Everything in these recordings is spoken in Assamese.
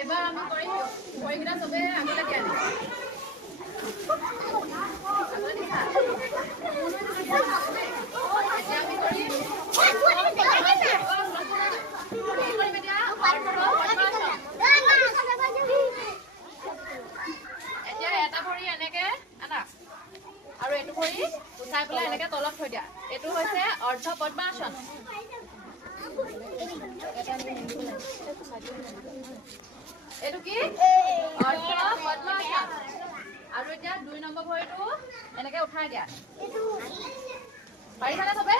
এবাৰ আমি কৰিম ভৰিকেইটা চবে আগলৈ দিয়া নাই এতিয়া আমি কৰিম এতিয়া এটা ভৰি এনেকে আনা আৰু এইটো ভৰি উঠাই পেলাই এনেকে তলত থৈ দিয়া এইটো হৈছে অৰ্ধ পদ্মাসন এইটো কি অৰ্ধ পদ্মাসন আৰু এতিয়া 2 নম্বৰ ভৰিটো এনেকে উঠাই দিয়া পাৰিছানে চবে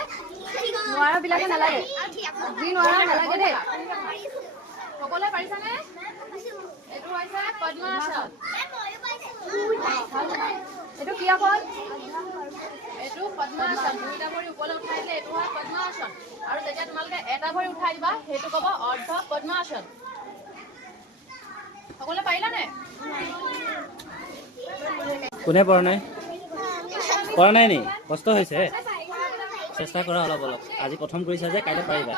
নোৱাৰা বিলাকে নালাগে যি নোৱাৰা নালাগে দেই সকলোৱে পাৰিছানে এইটো হৈছে পদ্মাসন এইটো কি হ'ল এইটো পদ্মাসন দুইটা ভৰি ওপৰলৈ উঠাই দিলে এইটো হয় পদ্মাসন আৰু যেতিয়া তোমালোকে এটা ভৰি উঠাই দিবা সেইটো ক'ব অৰ্ধ পদ্মাসন সকলোৱে পাৰিলানে কোনে পৰা নাই নি কষ্ট হৈছে চেষ্টা কৰা অলপ অলপ আজি প্ৰথম কৰিছা যে কাইলৈ পাৰিবা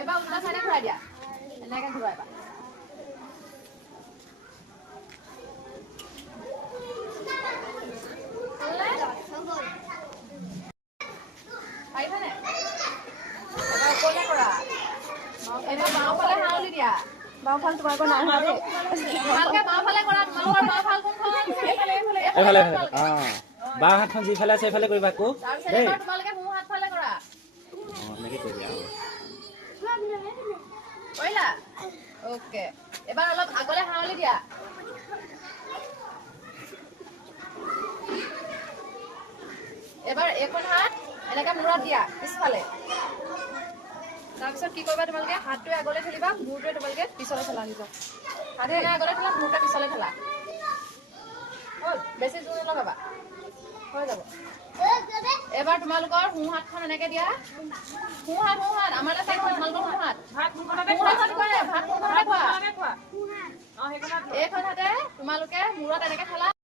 এবাৰ উল্টা চাইডে ঘূৰাই দিয়া এনেকে ঘূৰাইবা পাৰিবানে এবাৰ ওপৰলে কৰা এবাৰ বাওঁফালে হাউলি দিয়া বাওঁফাল তোমালোকৰ নাই হোৱা দেই ভালকে বাওঁফালে কৰা তোমালোকৰ বাওঁফাল কোনখন এইফালে বাওঁ হাতখন যিফালে আছে সেইফালে কৰিবা আকৌ তাৰপিছত এবাৰ তোমালোকে সোঁ হাতফালে কৰা এনেকৈ কৰিবা কৰিলা ওকে এবাৰ অলপ আগলে হাউলি দিয়া এবাৰ এখন হাত এনেকে মূৰত দিয়া পিছফালে তাৰপিছত কি কৰিবা তোমালোকে হাতটোৱে আগলৈ ঠেলিবা মূৰটোৱে তোমালোকে পিছলৈ ঠেলা নিজৰ হাতটোৱে আগলৈ ঠেলা মূৰটোৱে পিছলৈ ঠেলা হ'ল বেছি জোৰ নলগাবা হৈ যাব এবাৰ তোমালোকৰ সোঁ হাতখন এনেকে দিয়া সোঁ হাত আমালৈ চাই তোমালোকৰ সোঁ হাত ভাত কোনখনতে খোৱা এইখন হাতে তোমালোকে মূৰত এনেকে ঠেলা